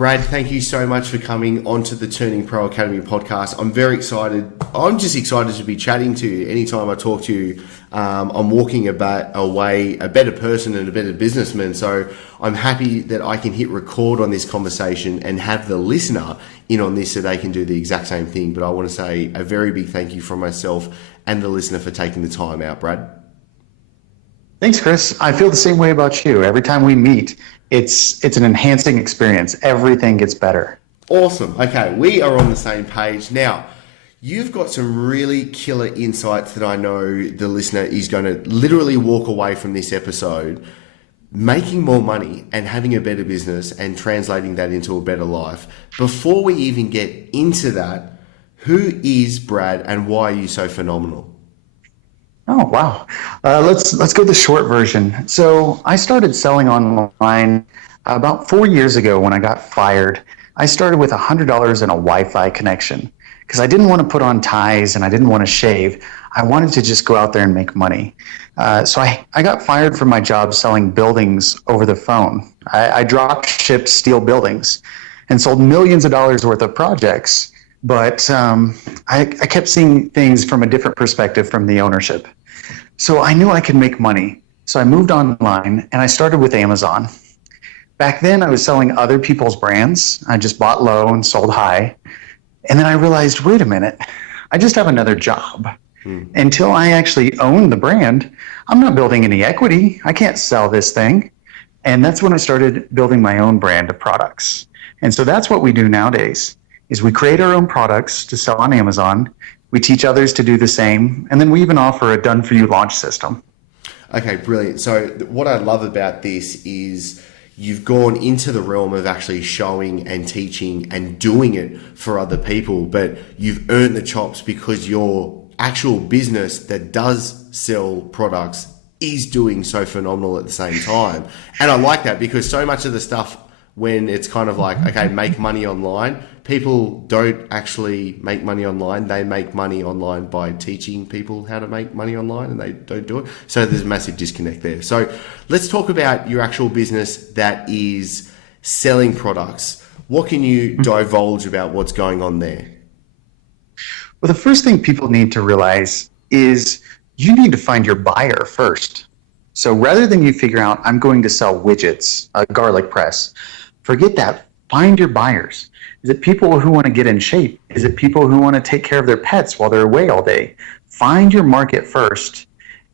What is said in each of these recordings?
Brad, thank you so much for coming onto the Turning Pro Academy podcast. I'm very excited. I'm just excited to be chatting to you. Anytime I talk to you, I'm walking away a better person and a better businessman. So I'm happy that I can hit record on this conversation and have the listener in on this so they can do the exact same thing. But I want to say a very big thank you from myself and the listener for taking the time out, Brad. Thanks, Chris. I feel the same way about you. Every time we meet, it's an enhancing experience. Everything gets better. Awesome. Okay, we are on the same page. Now, you've got some really killer insights that I know the listener is going to literally walk away from this episode making more money and having a better business and translating that into a better life. Before we even get into that, who is Brad and why are you so phenomenal? Oh, wow. Let's go the short version. So I started selling online about 4 years ago when I got fired. I started with $100 and a Wi-Fi connection because I didn't want to put on ties and I didn't want to shave. I wanted to just go out there and make money. So I got fired from my job selling buildings over the phone. I drop shipped steel buildings and sold millions of dollars worth of projects. But I kept seeing things from a different perspective from the ownership. So I knew I could make money. So I moved online and I started with Amazon. Back then I was selling other people's brands. I just bought low and sold high. And then I realized, wait a minute, I just have another job. Until I actually own the brand, I'm not building any equity. I can't sell this thing. And that's when I started building my own brand of products. And so that's what we do nowadays. Is we create our own products to sell on Amazon. We teach others to do the same. And then we even offer a done-for-you launch system. Okay, brilliant. So what I love about this is you've gone into the realm of actually showing and teaching and doing it for other people, but you've earned the chops because your actual business that does sell products is doing so phenomenal at the same time. And I like that because so much of the stuff when it's kind of like, okay, make money online, people don't actually make money online. They make money online by teaching people how to make money online and they don't do it. So there's a massive disconnect there. So let's talk about your actual business that is selling products. What can you divulge about what's going on there? Well, the first thing people need to realize is you need to find your buyer first. So rather than you figure out, I'm going to sell widgets, a garlic press, forget that. Find your buyers. Is it people who want to get in shape? Is it people who want to take care of their pets while they're away all day? Find your market first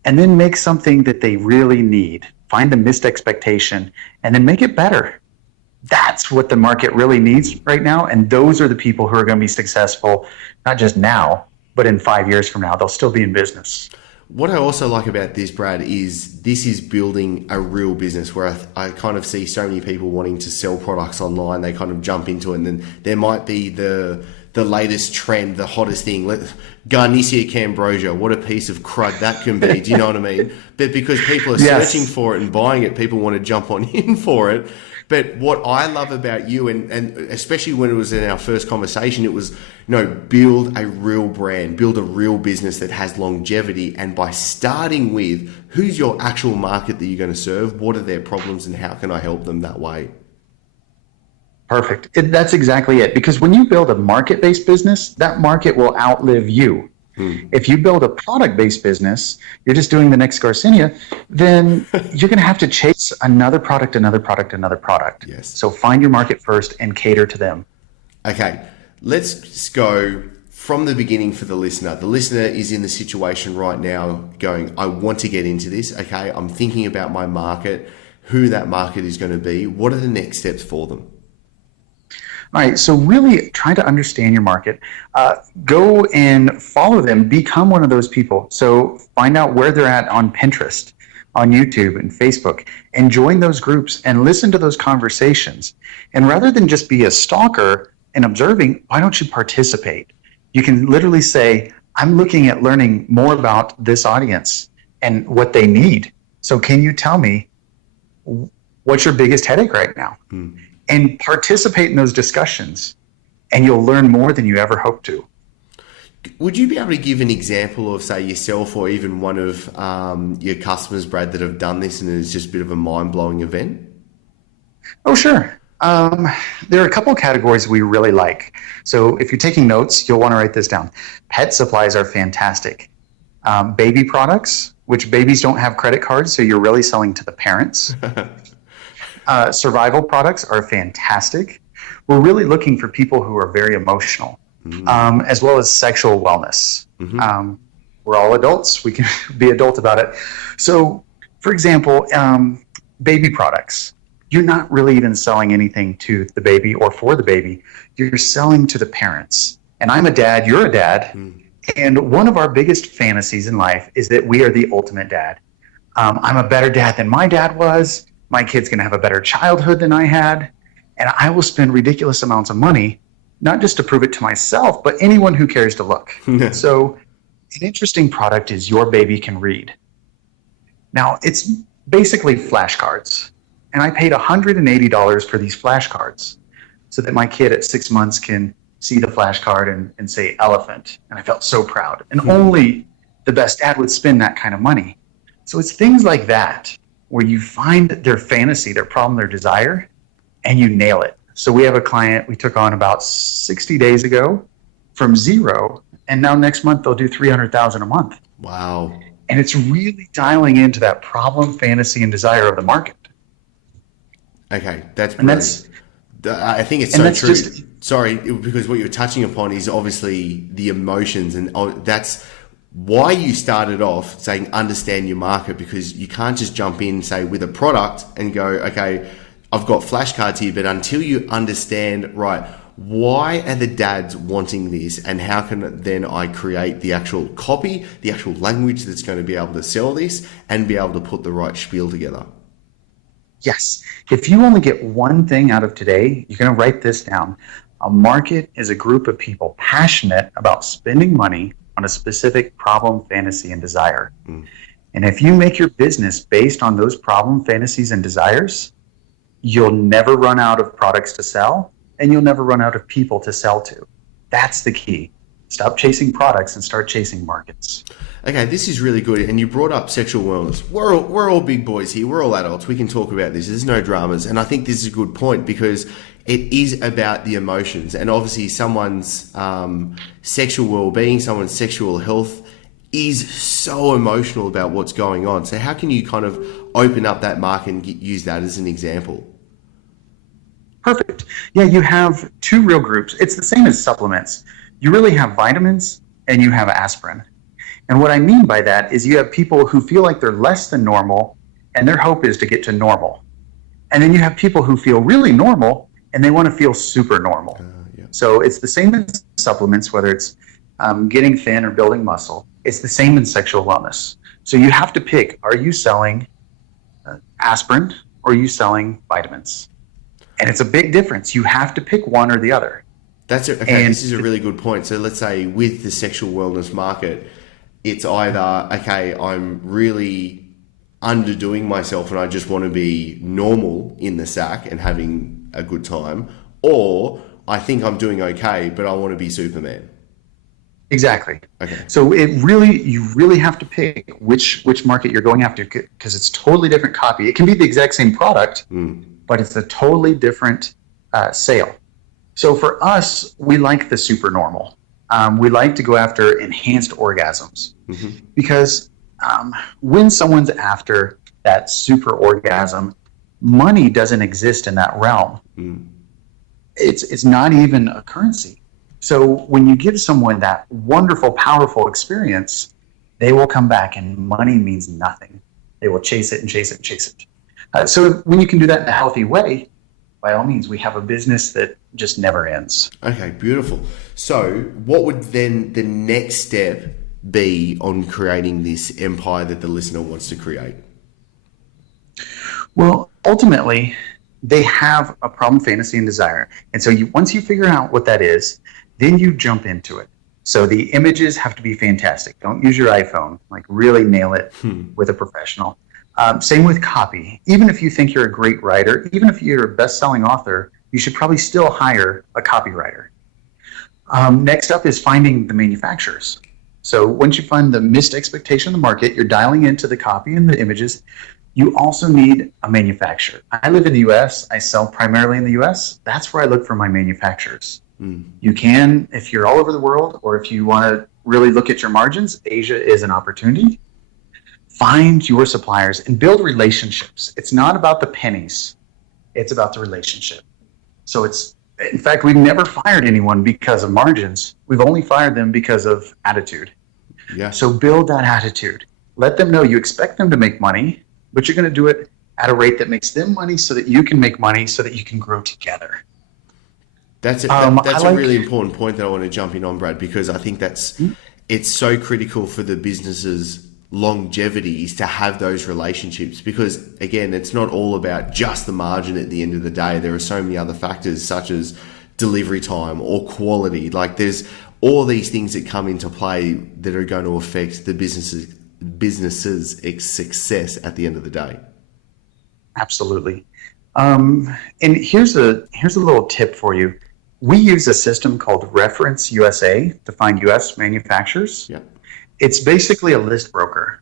and then make something that they really need. Find the missed expectation and then make it better. That's what the market really needs right now. And those are the people who are going to be successful, not just now, but in 5 years from now. They'll still be in business. What I also like about this, Brad, is this is building a real business where I kind of see so many people wanting to sell products online. They kind of jump into it and then there might be the latest trend, the hottest thing. Garnicia Cambrosia, what a piece of crud that can be. Do you know what I mean? But because people are searching for it and buying it, people want to jump on in for it. But what I love about you, and especially when it was in our first conversation, it was, build a real brand, build a real business that has longevity. And by starting with who's your actual market that you're going to serve, what are their problems and how can I help them that way? Perfect. That's exactly it. Because when you build a market-based business, that market will outlive you. If you build a product-based business, you're just doing the next Garcinia, then you're going to have to chase another product. Yes. So find your market first and cater to them. Okay, let's go from the beginning for the listener. The listener is in the situation right now going, I want to get into this. Okay, I'm thinking about my market, who that market is going to be. What are the next steps for them? All right, so really try to understand your market. Go and follow them, become one of those people. So find out where they're at on Pinterest, on YouTube and Facebook, and join those groups and listen to those conversations. And rather than just be a stalker and observing, why don't you participate? You can literally say, I'm looking at learning more about this audience and what they need. So can you tell me what's your biggest headache right now? And participate in those discussions, and you'll learn more than you ever hoped to. Would you be able to give an example of, say, yourself or even one of your customers, Brad, that have done this and it's just a bit of a mind-blowing event? Oh, sure. Um, there are a couple of categories we really like. So if you're taking notes, you'll want to write this down. Pet supplies are fantastic. Baby products, which babies don't have credit cards, so you're really selling to the parents. Survival products are fantastic. We're really looking for people who are very emotional, as well as sexual wellness. We're all adults. We can be adult about it. So, for example, baby products. You're not really even selling anything to the baby or for the baby. You're selling to the parents. And I'm a dad, you're a dad. And one of our biggest fantasies in life is that we are the ultimate dad. I'm a better dad than my dad was. My kid's going to have a better childhood than I had. And I will spend ridiculous amounts of money, not just to prove it to myself, but anyone who cares to look. So an interesting product is Your Baby Can Read. Now, it's basically flashcards. And I paid $180 for these flashcards so that my kid at 6 months can see the flashcard and say elephant. And I felt so proud. And only the best dad would spend that kind of money. So it's things like that where you find their fantasy, their problem, their desire, and you nail it. So we have a client we took on about 60 days ago from zero, and now next month they'll do $300,000 a month. Wow. And it's really dialing into that problem, fantasy, and desire of the market. Okay, that's brilliant. I think it's so true. Sorry, because what you're touching upon is obviously the emotions, and that's why you started off saying understand your market, because you can't just jump in, say, with a product and go, okay, I've got flashcards here, but until you understand, right, why are the dads wanting this, and how can then I create the actual copy, the actual language that's going to be able to sell this and be able to put the right spiel together? Yes. If you only get one thing out of today, you're going to write this down. A market is a group of people passionate about spending money on a specific problem, fantasy, and desire. And if you make your business based on those problem, fantasies, and desires, you'll never run out of products to sell, and you'll never run out of people to sell to. That's the key. Stop chasing products and start chasing markets. Okay, this is really good. And you brought up sexual wellness. We're all big boys here. We're all adults. We can talk about this. There's no dramas. And I think this is a good point because it is about the emotions. And obviously someone's sexual well-being, someone's sexual health is so emotional about what's going on. So how can you kind of open up that market and use that as an example? Perfect. Yeah, you have two real groups. It's the same as supplements. You really have vitamins and you have aspirin. And what I mean by that is you have people who feel like they're less than normal and their hope is to get to normal. And then you have people who feel really normal and they want to feel super normal. So it's the same as supplements, whether it's getting thin or building muscle. It's the same in sexual wellness. So you have to pick, are you selling aspirin or are you selling vitamins? And it's a big difference. You have to pick one or the other. That's it. Okay, this is a really good point. So let's say with the sexual wellness market, it's either, okay, I'm really underdoing myself and I just want to be normal in the sack and having a good time, or I think I'm doing okay, but I want to be Superman. Exactly. Okay. So you really have to pick which market you're going after, because it's totally different copy. It can be the exact same product, but it's a totally different sale. So for us, we like the super normal. We like to go after enhanced orgasms because when someone's after that super orgasm, money doesn't exist in that realm. It's not even a currency. So when you give someone that wonderful, powerful experience, they will come back and money means nothing. They will chase it and chase it and chase it. So when you can do that in a healthy way, by all means, we have a business that just never ends. Okay, beautiful. So what would then the next step be on creating this empire that the listener wants to create? Well, ultimately, they have a problem, fantasy, and desire. And so once you figure out what that is, then you jump into it. So the images have to be fantastic. Don't use your iPhone. Like really nail it with a professional. Same with copy. Even if you think you're a great writer, even if you're a best-selling author, you should probably still hire a copywriter. Next up is finding the manufacturers. So once you find the missed expectation of the market, you're dialing into the copy and the images. You also need a manufacturer. I live in the US, I sell primarily in the US. That's where I look for my manufacturers. You can, if you're all over the world, or if you want to really look at your margins, Asia is an opportunity. Find your suppliers and build relationships. It's not about the pennies, it's about the relationship. So in fact, we've never fired anyone because of margins. We've only fired them because of attitude. Yeah. So build that attitude. Let them know you expect them to make money, but you're going to do it at a rate that makes them money so that you can make money so that you can grow together. That's a really important point that I want to jump in on, Brad, because I think it's so critical for the business's longevity is to have those relationships, because again, it's not all about just the margin at the end of the day. There are so many other factors such as delivery time or quality. Like there's all these things that come into play that are going to affect the business's success at the end of the day. Absolutely. And here's a little tip for you. We use a system called Reference USA to find US manufacturers. Yeah. It's basically a list broker.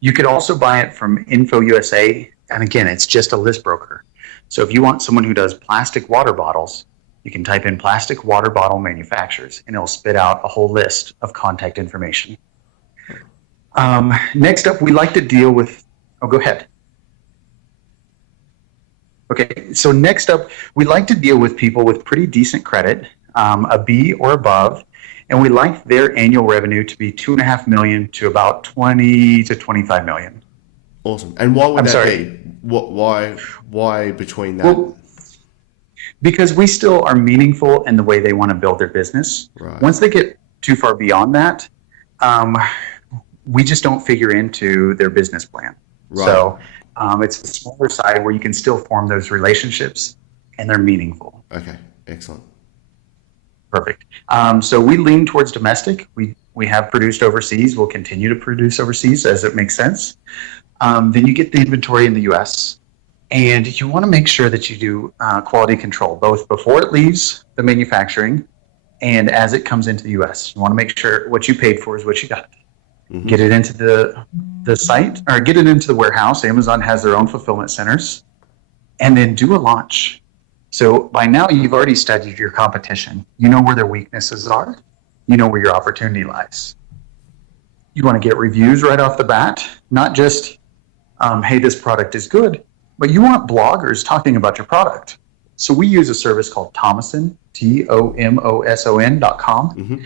You could also buy it from Info USA, and again, it's just a list broker. So if you want someone who does plastic water bottles, you can type in plastic water bottle manufacturers, and it'll spit out a whole list of contact information. Next up, we like to deal with, go ahead. Okay, so next up, we like to deal with people with pretty decent credit, a B or above, and we like their annual revenue to be $2.5 million to about 20 to 25 million. Awesome. And why would that be? Why between that? Well, because we still are meaningful in the way they want to build their business. Right. Once they get too far beyond that, we just don't figure into their business plan. Right. So it's the smaller side where you can still form those relationships and they're meaningful. Okay, excellent. Perfect. So we lean towards domestic. We have produced overseas. We'll continue to produce overseas as it makes sense. Then you get the inventory in the U.S. and you want to make sure that you do quality control, both before it leaves the manufacturing and as it comes into the U.S. You want to make sure what you paid for is what you got. Mm-hmm. Get it into the site, or get it into the warehouse. Amazon has their own fulfillment centers, and then do a launch. So by now you've already studied your competition. You know where their weaknesses are. You know where your opportunity lies. You want to get reviews right off the bat, not just, hey, this product is good, but you want bloggers talking about your product. So we use a service called Tomoson, TOMOSON.com. Mm-hmm.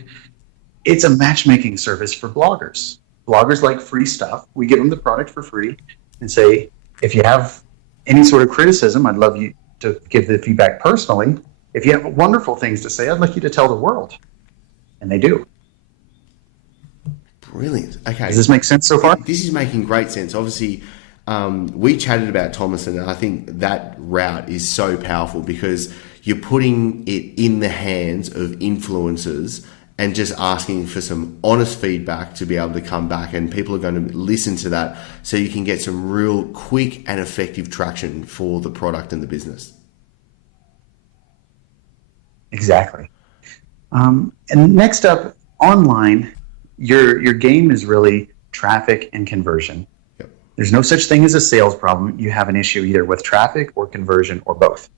It's a matchmaking service for bloggers. Bloggers like free stuff. We give them the product for free and say, if you have any sort of criticism, I'd love you to give the feedback personally. If you have wonderful things to say, I'd like you to tell the world. And they do. Brilliant. Okay. Does this make sense so far? This is making great sense. Obviously, we chatted about Thomason, and I think that route is so powerful because you're putting it in the hands of influencers and just asking for some honest feedback to be able to come back, and people are going to listen to that so you can get some real quick and effective traction for the product and the business. Exactly. And next up, online, your game is really traffic and conversion. Yep. There's no such thing as a sales problem. You have an issue either with traffic or conversion or both.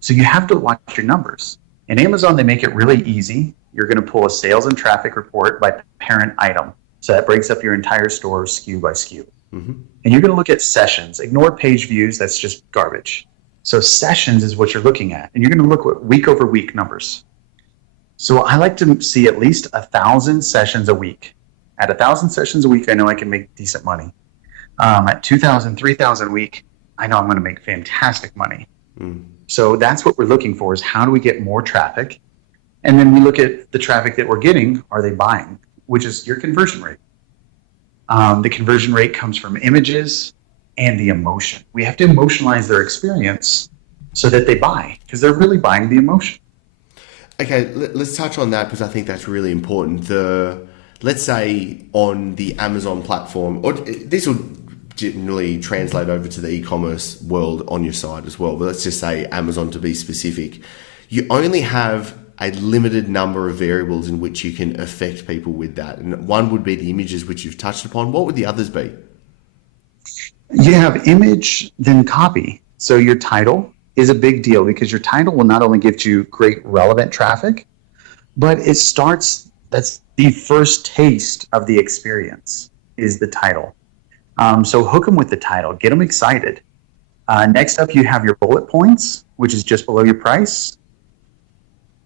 So you have to watch your numbers. In Amazon, they make it really easy. You're going to pull a sales and traffic report by parent item. So that breaks up your entire store SKU by SKU. Mm-hmm. And you're going to look at sessions. Ignore page views. That's just garbage. So sessions is what you're looking at. And you're going to look at week over week numbers. So I like to see at least 1,000 sessions a week. At 1,000 sessions a week, I know I can make decent money. At 2,000, 3,000 a week, I know I'm going to make fantastic money. Mm. So that's what we're looking for, is how do we get more traffic? And then we look at the traffic that we're getting. Are they buying? Which is your conversion rate. The conversion rate comes from images and the emotion. We have to emotionalize their experience so that they buy, because they're really buying the emotion. Okay, let's touch on that because I think that's really important. Let's say on the Amazon platform, or this will generally translate over to the e-commerce world on your side as well, but let's just say Amazon to be specific. You only have a limited number of variables in which you can affect people with that. And one would be the images, which you've touched upon. What would the others be? You have image, then copy. So your title is a big deal because your title will not only give you great relevant traffic, but it starts, that's the first taste of the experience is the title. So hook them with the title, get them excited. Next up, you have your bullet points, which is just below your price.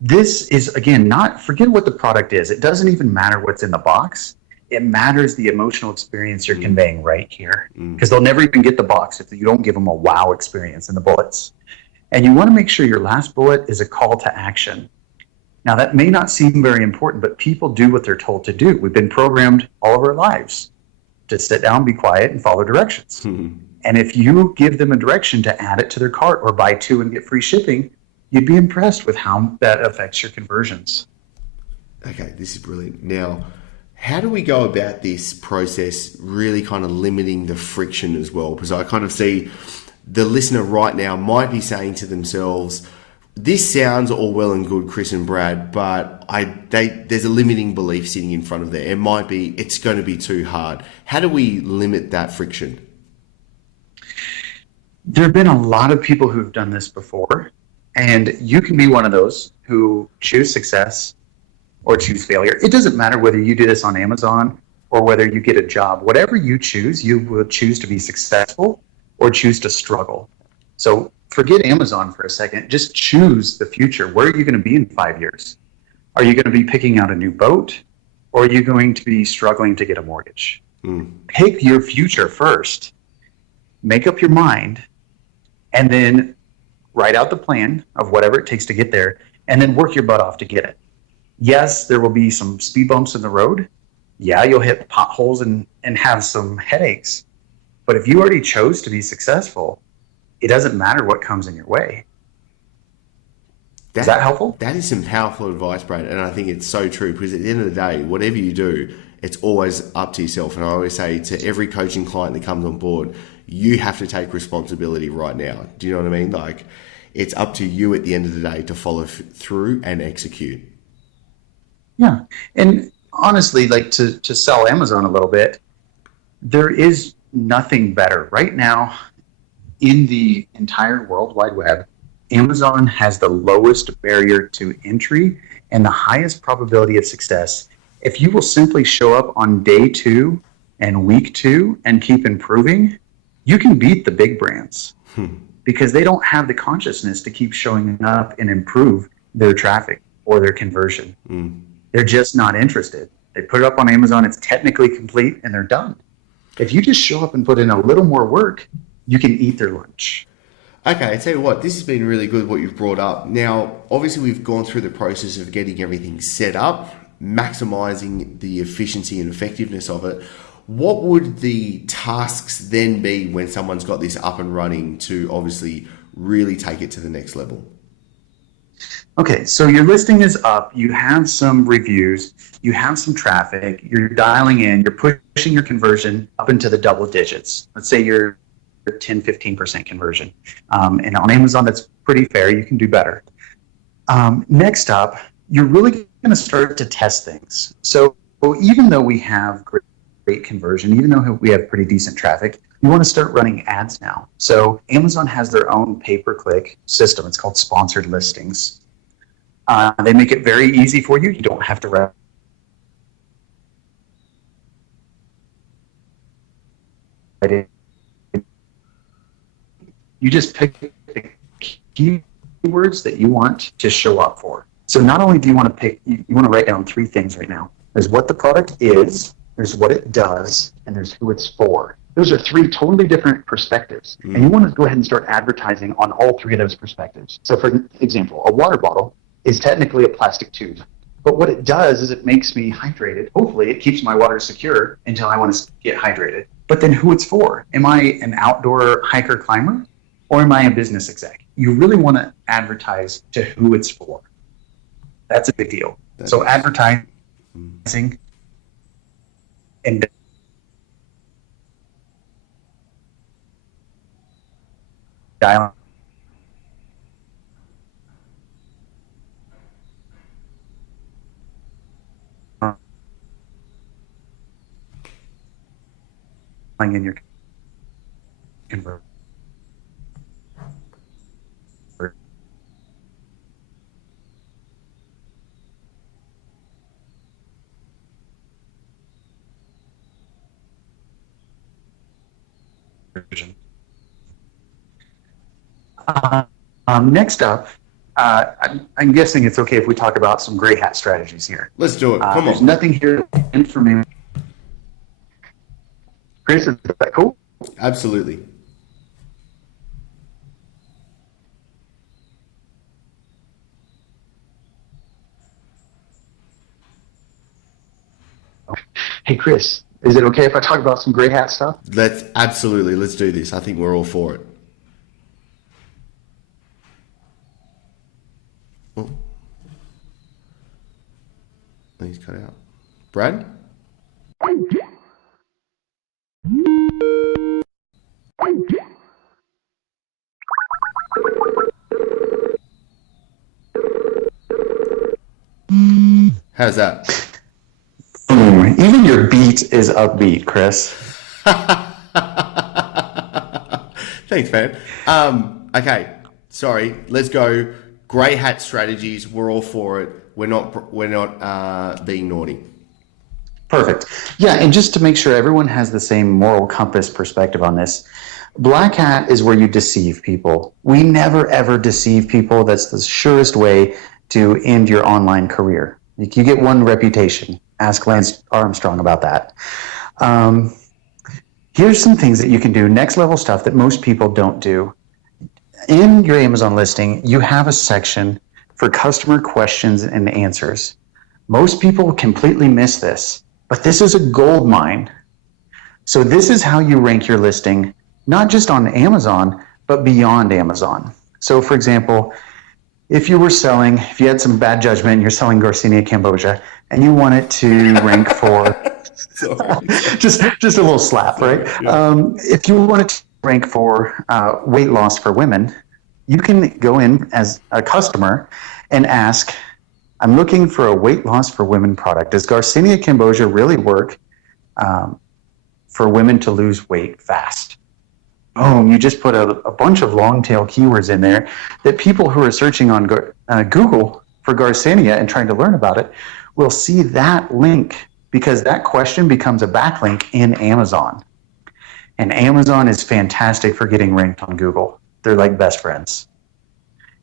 This is, again, not forget what the product is. It doesn't even matter what's in the box. It matters the emotional experience you're conveying right here, because they'll never even get the box if you don't give them a wow experience in the bullets. And you want to make sure your last bullet is a call to action. Now, that may not seem very important, but people do what they're told to do. We've been programmed all of our lives to sit down, be quiet, and follow directions. And if you give them a direction to add it to their cart or buy two and get free shipping, you'd be impressed with how that affects your conversions. Okay, this is brilliant. Now, how do we go about this process really kind of limiting the friction as well? Because I kind of see the listener right now might be saying to themselves, this sounds all well and good, Chris and Brad, but there's a limiting belief sitting in front of there. It might be, it's going to be too hard. How do we limit that friction? There have been a lot of people who've done this before, and you can be one of those who choose success or choose failure. It doesn't matter whether you do this on Amazon or whether you get a job. Whatever you choose, you will choose to be successful or choose to struggle. So forget Amazon for a second. Just choose the future. Where are you going to be in 5 years? Are you going to be picking out a new boat, or are you going to be struggling to get a mortgage? Pick your future first. Make up your mind, and then write out the plan of whatever it takes to get there, and then work your butt off to get it. Yes, there will be some speed bumps in the road. Yeah, you'll hit potholes and have some headaches. But if you already chose to be successful, it doesn't matter what comes in your way. Is that helpful? That is some powerful advice, Brad, and I think it's so true, because at the end of the day, whatever you do, it's always up to yourself. And I always say to every coaching client that comes on board, you have to take responsibility right now. Do you know what I mean? Like, it's up to you at the end of the day to follow through and execute. Yeah. And honestly, like to sell Amazon a little bit, there is nothing better. Right now, in the entire World Wide Web, Amazon has the lowest barrier to entry and the highest probability of success. If you will simply show up on day 2 and week 2 and keep improving, you can beat the big brands because they don't have the consciousness to keep showing up and improve their traffic or their conversion. They're just not interested. They put it up on Amazon, it's technically complete, and they're done. If you just show up and put in a little more work, you can eat their lunch. Okay, I tell you what, this has been really good what you've brought up. Now, obviously we've gone through the process of getting everything set up, maximizing the efficiency and effectiveness of it. What would the tasks then be when someone's got this up and running to obviously really take it to the next level? Okay, so your listing is up, you have some reviews, you have some traffic, you're dialing in, you're pushing your conversion up into the double digits. Let's say you're 10, 15% conversion. And on Amazon, that's pretty fair. You can do better. Next up, you're really going to start to test things. So even though we have great conversion, even though we have pretty decent traffic, you want to start running ads now. So Amazon has their own pay-per-click system. It's called sponsored listings. They make it very easy for you. You don't have to write it. You just pick the keywords that you want to show up for. So not only do you want to pick, you want to write down 3 things right now. There's what the product is, there's what it does, and there's who it's for. Those are 3 totally different perspectives. And you want to go ahead and start advertising on all 3 of those perspectives. So for example, a water bottle is technically a plastic tube. But what it does is it makes me hydrated. Hopefully it keeps my water secure until I want to get hydrated. But then who it's for? Am I an outdoor hiker climber? Or am I a business exec? You really want to advertise to who it's for. That's a big deal. So advertising and dialing in your conversion. Next up, I'm guessing it's okay if we talk about some gray hat strategies here. Let's do it. Come There's on. nothing here for me. Chris, is that cool? Absolutely. Hey, Chris, is it okay if I talk about some gray hat stuff? Let's do this. I think we're all for it. Oh, he's cut out. Brad? How's that? Even your beat is upbeat, Chris. Thanks, man. Okay, sorry. Let's go. Grey hat strategies. We're all for it. We're not being naughty. Perfect. Yeah, and just to make sure everyone has the same moral compass perspective on this, black hat is where you deceive people. We never ever deceive people. That's the surest way to end your online career. You get one reputation. Ask Lance Armstrong about that. Here's some things that you can do, next level stuff that most people don't do. In your Amazon listing, you have a section for customer questions and answers. Most people completely miss this, but this is a gold mine. So this is how you rank your listing, not just on Amazon, but beyond Amazon. So for example, if you had some bad judgment and you're selling Garcinia Cambogia and you want it to rank for, just a little slap, right? Yeah. If you want it to rank for weight loss for women, you can go in as a customer and ask, I'm looking for a weight loss for women product. Does Garcinia Cambogia really work for women to lose weight fast? Boom, you just put a bunch of long tail keywords in there that people who are searching on Google for Garcinia and trying to learn about it will see that link, because that question becomes a backlink in Amazon. And Amazon is fantastic for getting ranked on Google. They're like best friends.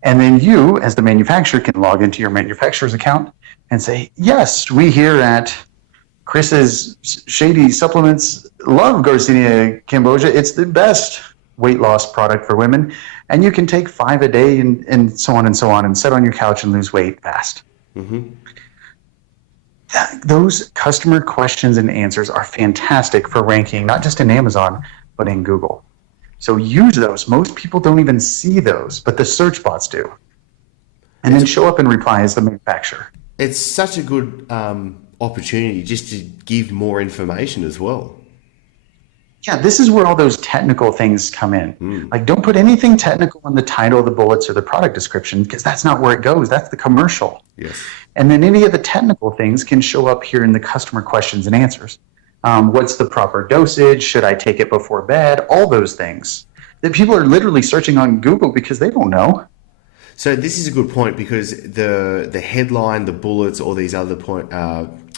And then you, as the manufacturer, can log into your manufacturer's account and say, yes, we here at Chris's Shady Supplements love Garcinia Cambogia. It's the best weight loss product for women. And you can take 5 a day and so on and sit on your couch and lose weight fast. Mm-hmm. Those customer questions and answers are fantastic for ranking, not just in Amazon, but in Google. So use those. Most people don't even see those, but the search bots do. And then show up and reply as the manufacturer. It's such a good opportunity just to give more information as well. Yeah, this is where all those technical things come in. Like, don't put anything technical in the title, the bullets, or the product description, because that's not where it goes. That's the commercial. Yes. And then any of the technical things can show up here in the customer questions and answers. What's the proper dosage? Should I take it before bed? All those things that people are literally searching on Google because they don't know. So this is a good point, because the headline, the bullets, all these other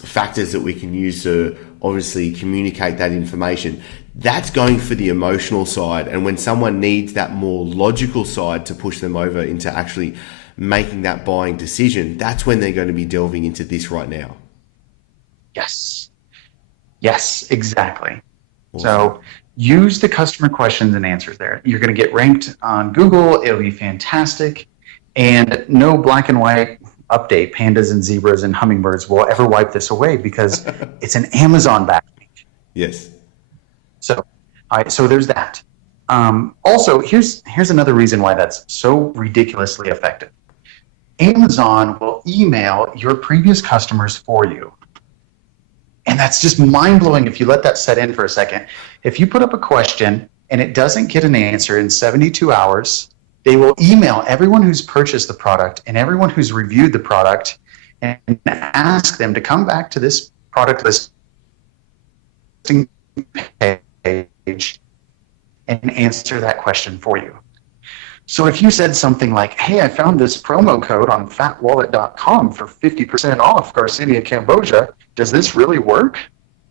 factors that we can use to obviously communicate that information, that's going for the emotional side. And when someone needs that more logical side to push them over into actually making that buying decision, that's when they're going to be delving into this right now. Yes, exactly. Awesome. So use the customer questions and answers there. You're going to get ranked on Google. It'll be fantastic. And no black and white update, pandas and zebras and hummingbirds will ever wipe this away, because it's an Amazon backlink. Yes. So, all right, so there's that. Also, here's another reason why that's so ridiculously effective. Amazon will email your previous customers for you. And that's just mind-blowing if you let that set in for a second. If you put up a question and it doesn't get an answer in 72 hours, they will email everyone who's purchased the product and everyone who's reviewed the product and ask them to come back to this product listing page and answer that question for you. So if you said something like, hey, I found this promo code on fatwallet.com for 50% off Garcinia Cambogia, does this really work?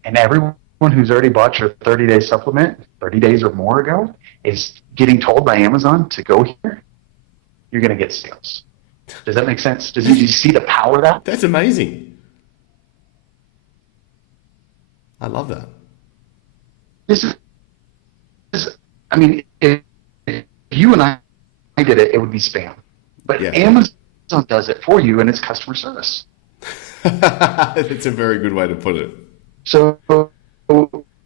And everyone who's already bought your 30-day supplement 30 days or more ago is getting told by Amazon to go here, you're going to get sales. Does that make sense? Do you see the power of that? That's amazing. I love that. This is I mean, if you and I did it, it would be spam. But Yeah. Amazon does it for you, and it's customer service. That's a very good way to put it. So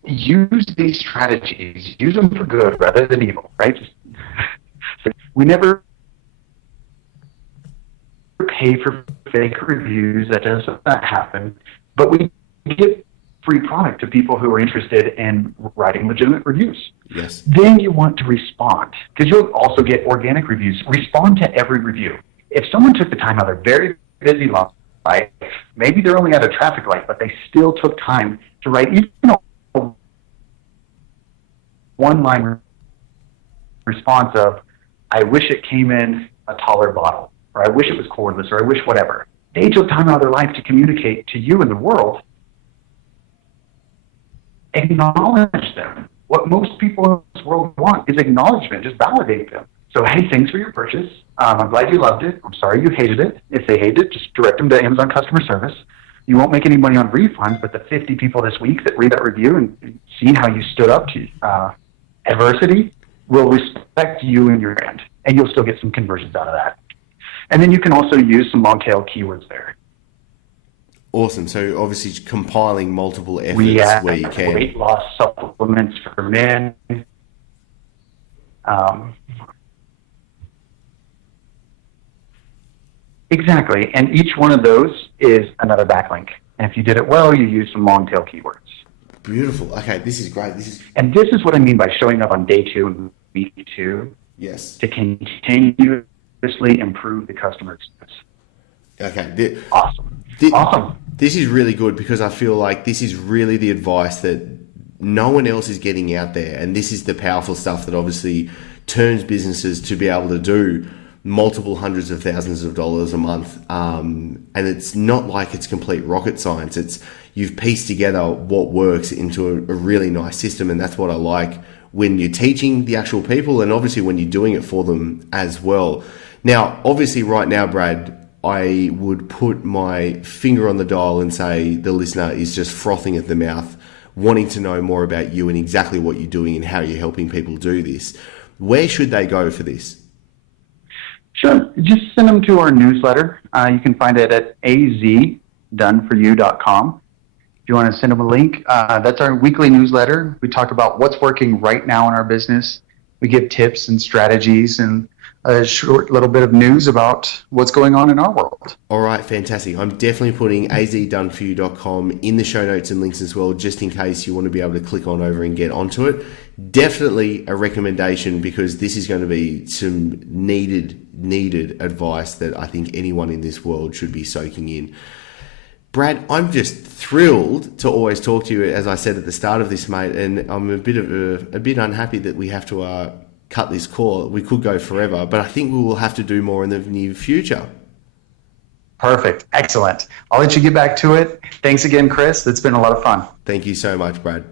use these strategies. Use them for good rather than evil, right? We never pay for fake reviews. That doesn't happen. But we get free product to people who are interested in writing legitimate reviews. Yes. Then you want to respond, because you'll also get organic reviews. Respond to every review. If someone took the time out of their very busy life, maybe they're only at a traffic light, but they still took time to write even a one-line response of, I wish it came in a taller bottle, or I wish it was cordless, or I wish whatever. They took time out of their life to communicate to you and the world. Acknowledge them. What most people in this world want is acknowledgement. Just validate them. So, hey, thanks for your purchase. I'm glad you loved it. I'm sorry you hated it. If they hated it, just direct them to Amazon customer service. You won't make any money on refunds, but the 50 people this week that read that review and see how you stood up to adversity will respect you and your brand, and you'll still get some conversions out of that. And then you can also use some long tail keywords there. Awesome. So obviously compiling multiple efforts We have where you can. weight loss supplements for men. Exactly. And each one of those is another backlink. And if you did it well, you use some long tail keywords. Beautiful. Okay, this is great. And this is what I mean by showing up on day 2 and week 2 Yes. to continuously improve the customer experience. Okay. Awesome. Awesome. This is really good because I feel like this is really the advice that no one else is getting out there. And this is the powerful stuff that obviously turns businesses to be able to do multiple hundreds of thousands of dollars a month. And it's not like it's complete rocket science. It's you've pieced together what works into a really nice system. And that's what I like when you're teaching the actual people and obviously when you're doing it for them as well. Now, obviously right now, Brad, I would put my finger on the dial and say the listener is just frothing at the mouth, wanting to know more about you and exactly what you're doing and how you're helping people do this. Where should they go for this? Sure. Just send them to our newsletter. You can find it at azdoneforyou.com. If you want to send them a link, that's our weekly newsletter. We talk about what's working right now in our business. We give tips and strategies and a short little bit of news about what's going on in our world. All right, fantastic. I'm definitely putting azdoneforyou.com in the show notes and links as well, just in case you want to be able to click on over and get onto it. Definitely a recommendation because this is going to be some needed advice that I think anyone in this world should be soaking in. Brad, I'm just thrilled to always talk to you, as I said at the start of this, mate, and I'm a bit unhappy that we have to cut this call. We could go forever, but I think we will have to do more in the near future. Perfect. Excellent. I'll let you get back to it. Thanks again, Chris. It's been a lot of fun. Thank you so much, Brad.